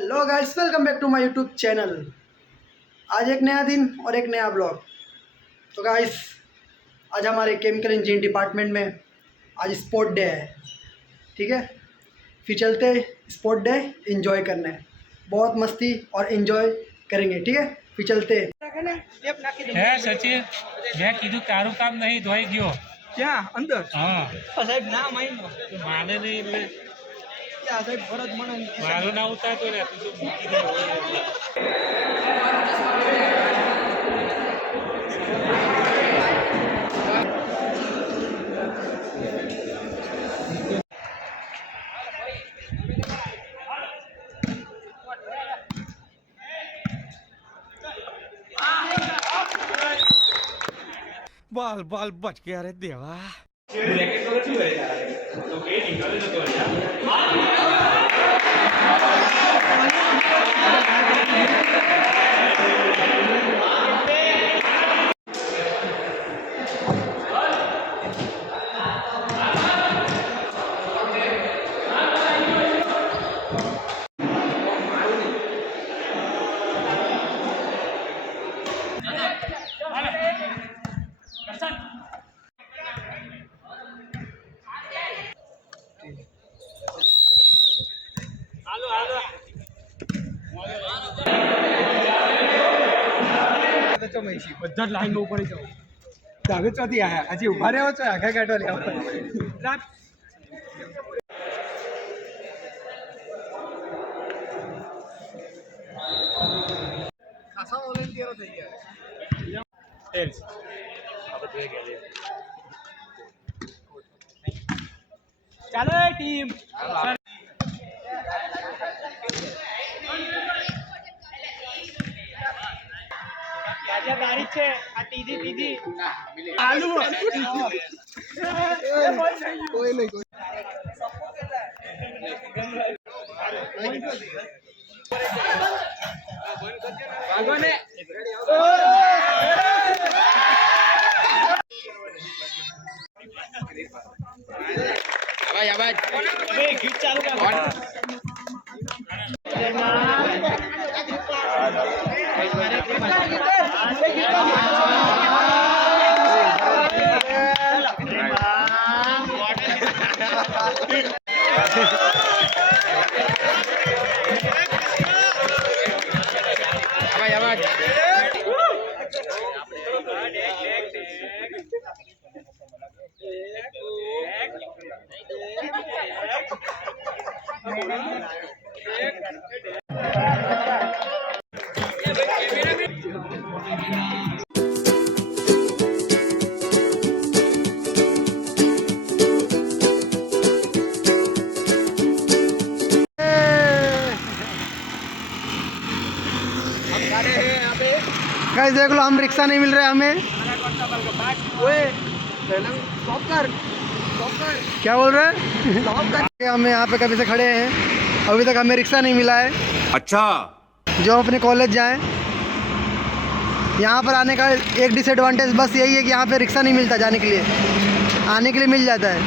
Hello guys, welcome back to my YouTube channel. आज एक नया दिन और एक नया ब्लॉग। तो गाइस, आज हमारे केमिकल इंजीनियरिंग डिपार्टमेंट में आज स्पोर्ट डे है। ठीक है, फिर चलते स्पोर्ट डे एंजॉय करने। बहुत मस्ती और एंजॉय करेंगे। ठीक है, फिर चलते है सचिन। मैं कीधु तारू काम नहीं धोई गयो क्या अंदर? हाँ साहेब ना माइनो माने नहीं એટલે क्या साहेब भरत मन મારું ના ઉતારતો ને તું તો મૂકી દે बाल बाल बच गया रे देवा। બધા લાઈન માં ઉપર જાવ ધાગે ચોથી આયા હજી ઉભા રહ્યો છો આખા કાઢો લેવા ખાસા વોલેન્ટિયરો થઈ ગયા ટેલ્સ આપણે જોઈ ગયા ચાલો ટીમ ગાડી છે આ તીજી આલુ કોઈ નહીં ભાગો ને આવાજ ગીત ચાલુ કર गाइस देख लो, हम रिक्शा नहीं मिल रहा है हमें। क्या बोल रहे हैं? हम यहाँ पे कभी से खड़े हैं, अभी तक हमें रिक्शा नहीं मिला है। अच्छा, जो अपने कॉलेज जाएं, यहाँ पर आने का एक डिसएडवांटेज बस यही है कि यहाँ पे रिक्शा नहीं मिलता जाने के लिए, आने के लिए मिल जाता है।